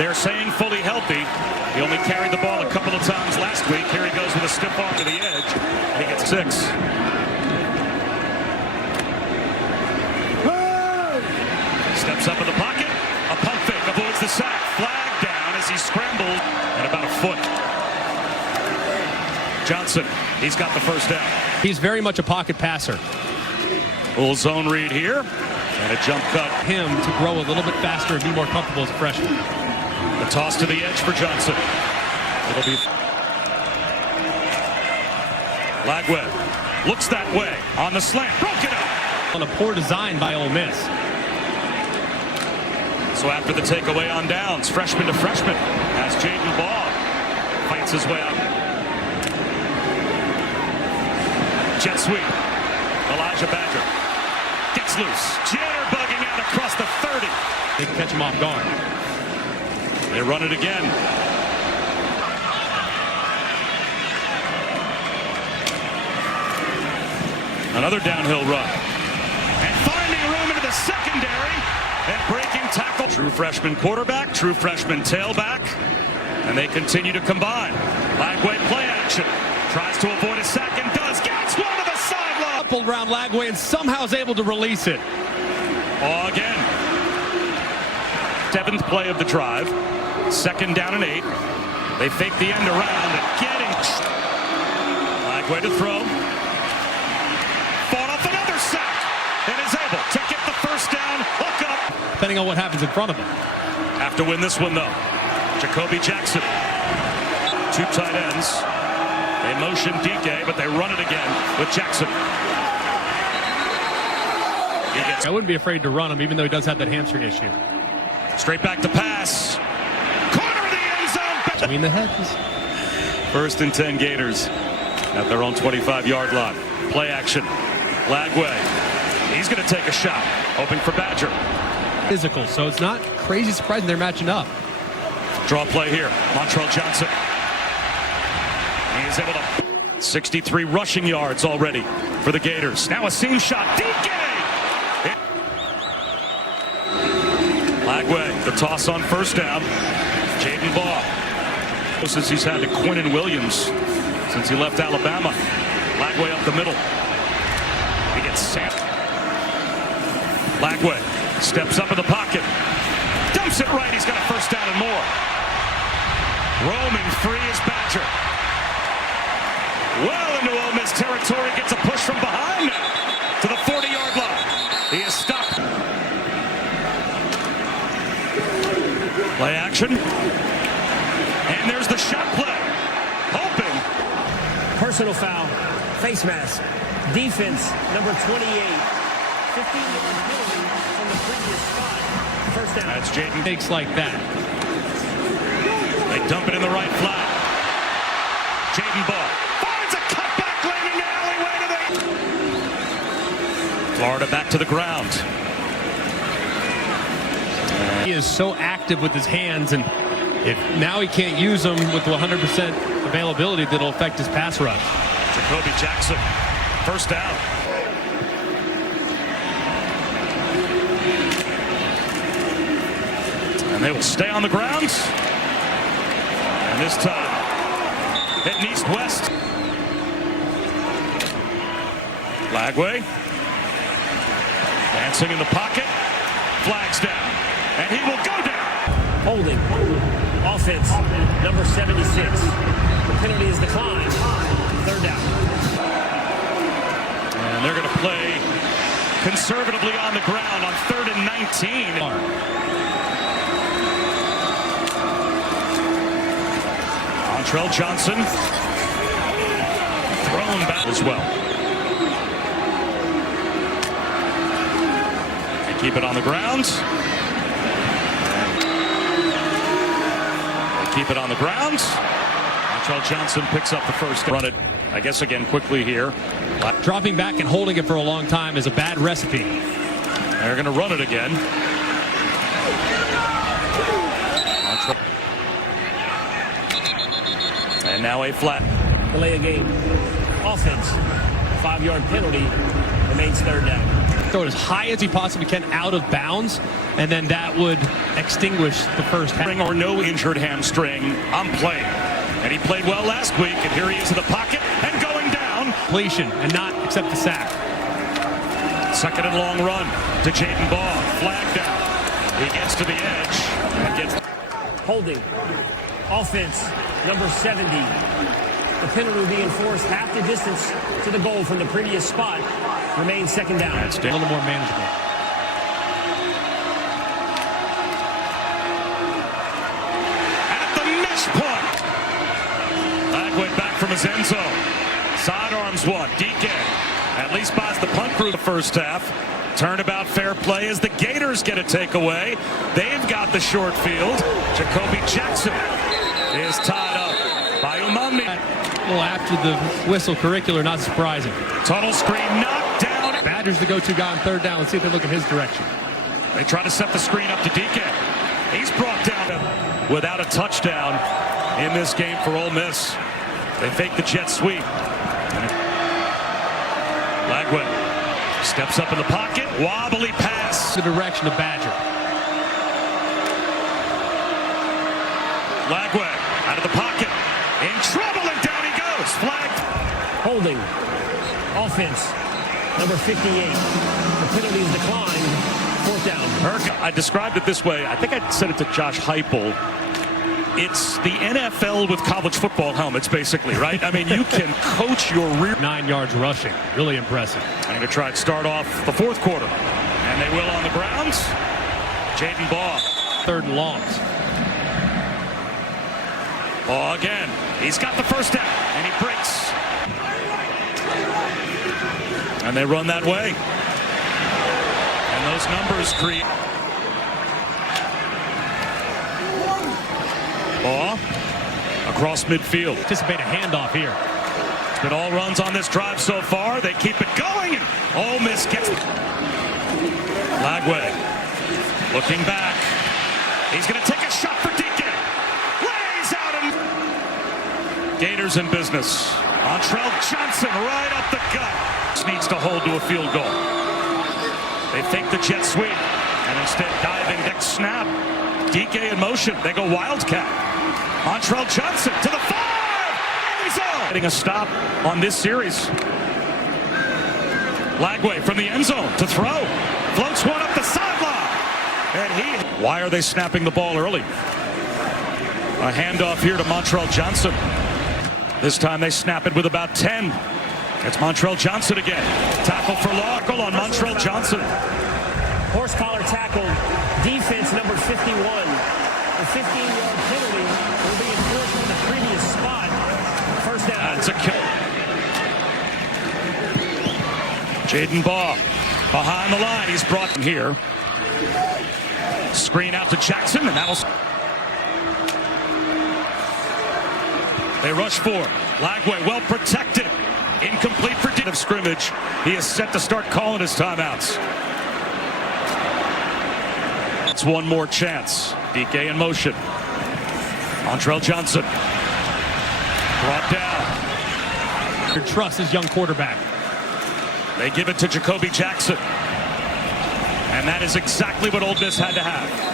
They're saying fully healthy. He only carried the ball a couple of times last week. Here he goes with a stiff arm to the edge. He gets 6. Steps up in the pocket. A pump fake, avoids the sack. Flag down as he scrambled at about a foot. Johnson, he's got the first down. He's very much a pocket passer. Little zone read here. And a jump cut. Him to grow a little bit faster and be more comfortable as a freshman. The toss to the edge for Johnson. It'll be Lagway looks that way on the slant. Broke it up. On a poor design by Ole Miss. So after the takeaway on downs, freshman to freshman, as Jaden Ball fights his way out. Jet sweep. Elijah Badger gets loose. Jitterbugging out across the 30. They can catch him off guard. They run it again. Another downhill run. And finding room into the secondary. And breaking tackle. True freshman quarterback, true freshman tailback. And they continue to combine. Lagway play action. Tries to avoid a sack and does. Gets one to the sideline. Pulled around Lagway and somehow is able to release it. Oh, again. 7th play of the drive. 2nd down and 8. They fake the end around and getting Lagway to throw. Fought off another sack and is able to get the first down. Hook up. Depending on what happens in front of him. Have to win this one though. Jacoby Jackson. 2 tight ends. They motion DK, but they run it again with Jackson. I wouldn't be afraid to run him, even though he does have that hamstring issue. Straight back to pass. Corner of the end zone. Between the heads. 1st and 10 Gators at their own 25-yard line. Play action. Lagway. He's going to take a shot, hoping for Badger. Physical, so it's not crazy surprising they're matching up. Draw play here. Montrell Johnson. He is able to 63 rushing yards already for the Gators. Now a seam shot. DK! Lagway, the toss on 1st down. Jaden Ball. Closest he's had to Quinnen Williams since he left Alabama. Lagway up the middle. He gets sacked. Lagway steps up in the pocket. Dumps it right. He's got a 1st down and more. Roaming free is Badger. Well into Ole Miss territory. Gets a push from behind now to the 40-yard line. He is stopped. Play action. And there's the shot play. Hoping. Personal foul. Face mask. Defense, number 28. 15-yard penalty from the previous spot. 1st down. That's Jaden. Takes like that. They dump it in the right flat. Jaden Ball finds a cutback lane in the alleyway to the... Florida back to the ground. He is so active with his hands, and if now he can't use them with 100% availability, that'll affect his pass rush. Jacoby Jackson, 1st down. And they will stay on the ground. And this time, heading east-west. Lagway. Dancing in the pocket. Flags down. And he will go down. Holding. Offense, number 76. The penalty is declined. 3rd down. And they're going to play conservatively on the ground on 3rd and 19. Montrell Johnson thrown back as well. They keep it on the ground. They keep it on the ground. Montrell Johnson picks up the 1st. Run it, I guess, again quickly here. Dropping back and holding it for a long time is a bad recipe. They're going to run it again. And now a flat. Delay a game. Offense. 5-yard penalty. Remains 3rd down. throw it as high as he possibly can out of bounds, and then that would extinguish the first half. Or no injured hamstring on play. And he played well last week, and here he is in the pocket and going down. Completion and not accept the sack. Second and long run to Jaden Baugh. Flag down. He gets to the edge and gets... Holding. Offense, number 70. The penalty will be enforced half the distance to the goal from the previous spot. Remains second down. That's a little more manageable. At the mesh point. Lagway back from his end zone. Sidearms one. DK at least buys the punt crew the first half. Turnabout fair play as the Gators get a takeaway. They've got the short field. Jacoby Jackson is tied up by Umami. Well, after the whistle curricular, not surprising. Tunnel screen knocked down. Badger's the go-to guy on third down. Let's see if they look in his direction. They try to set the screen up to DK. He's brought down without a touchdown in this game for Ole Miss. They fake the jet sweep. Lagway steps up in the pocket. Wobbly pass. The direction of Badger. Lagway out of the pocket. In trouble, and down he goes. Flagged. Holding. Offense, number 58. The penalty is declined. Fourth down. I described it this way. I think I said it to Josh Heupel. It's the NFL with college football helmets, basically, right? I mean, you can coach your rear. 9 yards rushing. Really impressive. I'm going to try and start off the fourth quarter. And they will on the Browns. Jaden Baugh. Third and longs. Baugh again. He's got the first down, and he breaks. And they run that way. And those numbers create. Baugh across midfield. Anticipate a handoff here. It's been all runs on this drive so far. They keep it going, and Ole Miss gets it. Lagway looking back. He's going to take a shot for DK. Lays out and Gators in business. Montrell Johnson right up the gut. Needs to hold to a field goal. They fake the jet sweep and instead diving next snap. DK in motion. They go Wildcat. Montrell Johnson to the 5. He's out. Getting a stop on this series. Lagway from the end zone to throw. Floats one up the sideline. And why are they snapping the ball early? A handoff here to Montrell Johnson. This time they snap it with about 10. It's Montrell Johnson again. Tackle for Lockle on Montrell Johnson. Horse collar tackle. Defense number 51. The 15-yard penalty will be enforced from the previous spot. First down. That's a kill. Jaden Baugh behind the line. He's brought him here. Screen out to Jackson, and that'll... They rush for Lagway, well protected. Incomplete for of scrimmage. He is set to start calling his timeouts. It's one more chance. DK in motion. Montrell Johnson brought down. Trust his young quarterback. They give it to Jacoby Jackson. And that is exactly what Ole Miss had to have.